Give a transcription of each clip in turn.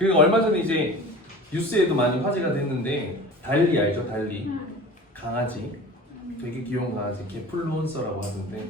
그 얼마 전에 이제 뉴스에도 많이 화제가 됐는데 달리 알죠? 달리 강아지 되게 귀여운 강아지 개플루언서라고 하던데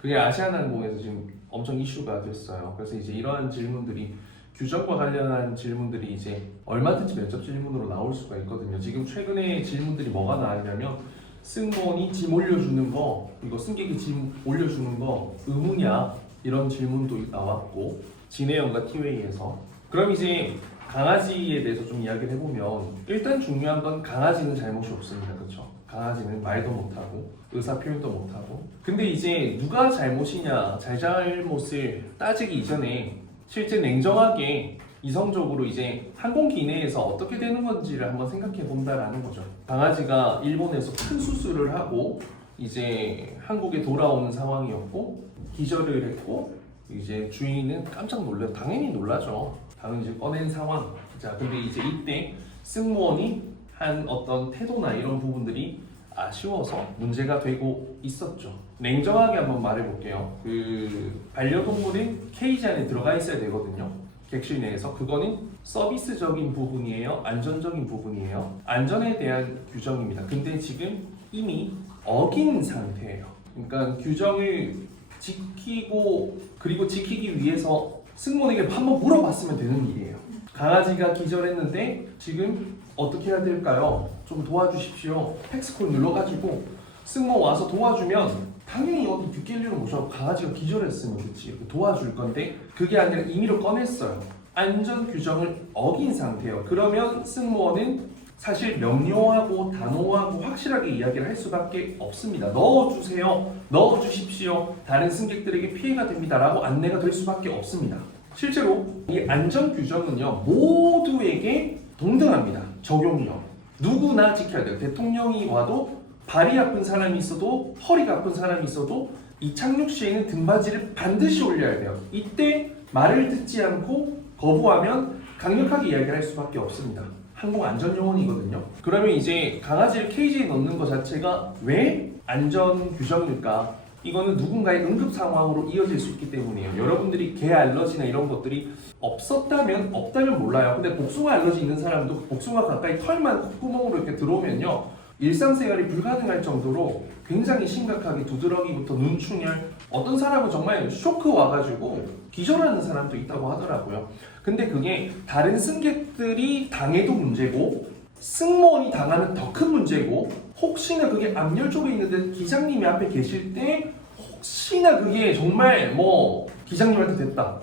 그게 아시아나항공에서 지금 엄청 이슈가 됐어요. 그래서 이제 이러한 질문들이 규정과 관련한 질문들이 이제 얼마든지 면접 질문으로 나올 수가 있거든요. 지금 최근에 질문들이 뭐가 나왔냐면 승무원이 짐 올려주는 거 이거 승객이 짐 올려주는 거 의무냐 이런 질문도 나왔고 진해연과 티웨이에서 그럼 이제 강아지에 대해서 좀 이야기를 해보면 일단 중요한 건 강아지는 잘못이 없습니다. 그렇죠? 강아지는 말도 못하고 의사 표현도 못하고 근데 이제 누가 잘못이냐 잘잘못을 따지기 이전에 실제 냉정하게 이성적으로 이제 항공기 내에서 어떻게 되는 건지를 한번 생각해 본다라는 거죠. 강아지가 일본에서 큰 수술을 하고 이제 한국에 돌아오는 상황이었고 기절을 했고 이제 주인은 깜짝 놀래요. 당연히 놀라죠. 당연히 이제 꺼낸 상황. 자, 근데 이제 이때 승무원이 한 어떤 태도나 이런 부분들이 아쉬워서 문제가 되고 있었죠. 냉정하게 한번 말해볼게요. 그 반려동물은 케이지 안에 들어가 있어야 되거든요. 객실 내에서 그거는 서비스적인 부분이에요, 안전적인 부분이에요. 안전에 대한 규정입니다. 근데 지금 이미 어긴 상태예요. 그러니까 규정을 지키고 그리고 지키기 위해서 승무원에게 한번 물어봤으면 되는 일이에요. 강아지가 기절했는데 지금 어떻게 해야 될까요? 좀 도와주십시오. 팩스콜 눌러가지고 승무원 와서 도와주면 당연히 어디 뒷길리로 모셔 강아지가 기절했으면 그치 이렇게 도와줄 건데 그게 아니라 임의로 꺼냈어요. 안전 규정을 어긴 상태예요. 그러면 승무원은 사실 명료하고 단호하고 확실하게 이야기를 할 수밖에 없습니다. 넣어주세요. 넣어주십시오. 다른 승객들에게 피해가 됩니다. 라고 안내가 될 수밖에 없습니다. 실제로 이 안전 규정은요 모두에게 동등합니다. 적용이요. 누구나 지켜야 돼요. 대통령이 와도 발이 아픈 사람이 있어도 허리가 아픈 사람이 있어도 이착륙 시에는 등받이를 반드시 올려야 돼요. 이때 말을 듣지 않고 거부하면 강력하게 이야기를 할 수밖에 없습니다. 항공안전요원이거든요. 그러면 이제 강아지를 케이지에 넣는 것 자체가 왜 안전 규정일까? 이거는 누군가의 응급 상황으로 이어질 수 있기 때문이에요. 여러분들이 개 알러지나 이런 것들이 없었다면 없다면 몰라요. 근데 복숭아 알러지 있는 사람도 복숭아 가까이 털만 콧구멍으로 이렇게 들어오면요 일상생활이 불가능할 정도로 굉장히 심각하게 두드러기부터 눈충혈 어떤 사람은 정말 쇼크 와가지고 기절하는 사람도 있다고 하더라고요. 근데 그게 다른 승객들이 당해도 문제고 승무원이 당하는 더 큰 문제고 혹시나 그게 앞열 쪽에 있는데 기장님이 앞에 계실 때 혹시나 그게 정말 뭐 기장님한테 됐다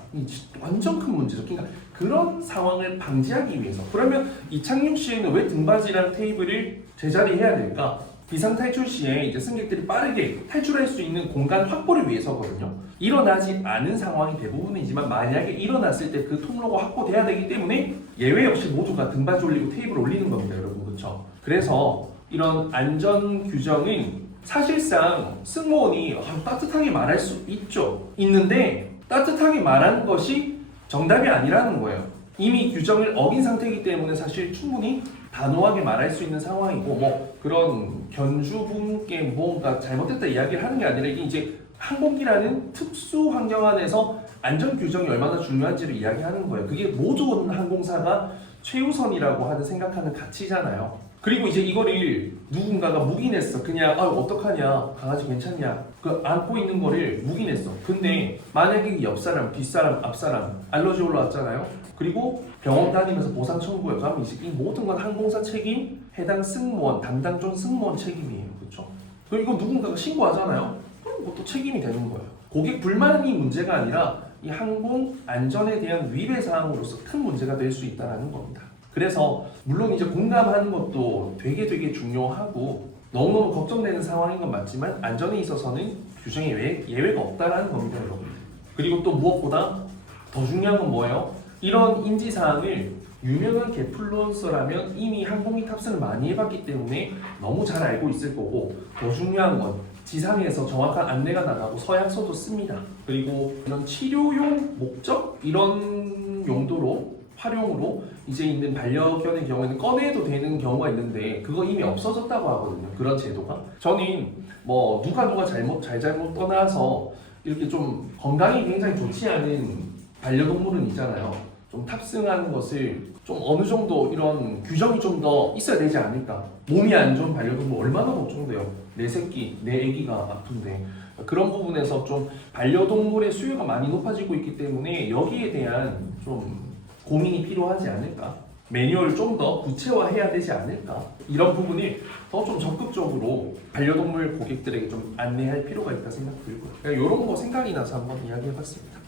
완전 큰 문제죠. 그러니까 그런 상황을 방지하기 위해서 그러면 이착륙 시에는 왜 등받이랑 테이블을 제자리해야 될까? 비상 탈출 시에 이제 승객들이 빠르게 탈출할 수 있는 공간 확보를 위해서거든요. 일어나지 않은 상황이 대부분이지만 만약에 일어났을 때 그 통로가 확보돼야 되기 때문에 예외 없이 모두가 등받이 올리고 테이블 올리는 겁니다, 여러분. 그렇죠? 그래서 이런 안전 규정은 사실상 승무원이 따뜻하게 말할 수 있는데 따뜻하게 말하는 것이 정답이 아니라는 거예요. 이미 규정을 어긴 상태이기 때문에 사실 충분히 단호하게 말할 수 있는 상황이고 뭐 그런 견주분께 뭔가 잘못됐다 이야기를 하는 게 아니라 이게 이제 항공기라는 특수 환경 안에서 안전 규정이 얼마나 중요한지를 이야기하는 거예요. 그게 모든 항공사가 최우선이라고 하는 생각하는 가치잖아요. 그리고 이제 이거를 누군가가 묵인했어. 그냥 어떡하냐 강아지 괜찮냐 그 안고 있는 거를 묵인했어. 근데 만약에 옆 사람, 뒷사람, 앞사람 알러지 올라왔잖아요. 그리고 병원 다니면서 보상 청구해. 그러면 이제 이 모든 건 항공사 책임, 해당 승무원, 담당존 승무원 책임이에요. 그렇죠? 그리고 이거 누군가가 신고하잖아요. 그럼 뭐 또 책임이 되는 거예요. 고객 불만이 문제가 아니라 이 항공 안전에 대한 위배 사항으로서 큰 문제가 될 수 있다는 겁니다. 그래서 물론 이제 공감하는 것도 되게 중요하고 너무너무 걱정되는 상황인 건 맞지만 안전에 있어서는 규정에 예외가 없다라는 겁니다, 여러분. 그리고 또 무엇보다 더 중요한 건 뭐예요? 이런 인지사항을 유명한 개플루언서라면 이미 항공기 탑승을 많이 해봤기 때문에 너무 잘 알고 있을 거고 더 중요한 건 지상에서 정확한 안내가 나가고 서약서도 씁니다. 그리고 이런 치료용 목적? 이런 용도로 활용으로 이제 있는 반려견의 경우에는 꺼내도 되는 경우가 있는데 그거 이미 없어졌다고 하거든요. 그런 제도가. 저는 뭐 누가 잘못 떠나서 이렇게 좀 건강이 굉장히 좋지 않은 반려동물은 있잖아요. 좀 탑승하는 것을 좀 어느 정도 이런 규정이 좀 더 있어야 되지 않을까. 몸이 안 좋은 반려동물 얼마나 걱정돼요. 내 새끼, 내 애기가 아픈데. 그런 부분에서 좀 반려동물의 수요가 많이 높아지고 있기 때문에 여기에 대한 좀 고민이 필요하지 않을까. 매뉴얼을 좀 더 구체화해야 되지 않을까. 이런 부분이 더 좀 적극적으로 반려동물 고객들에게 좀 안내할 필요가 있다 생각 들고요. 이런 거 생각이 나서 한번 이야기해봤습니다.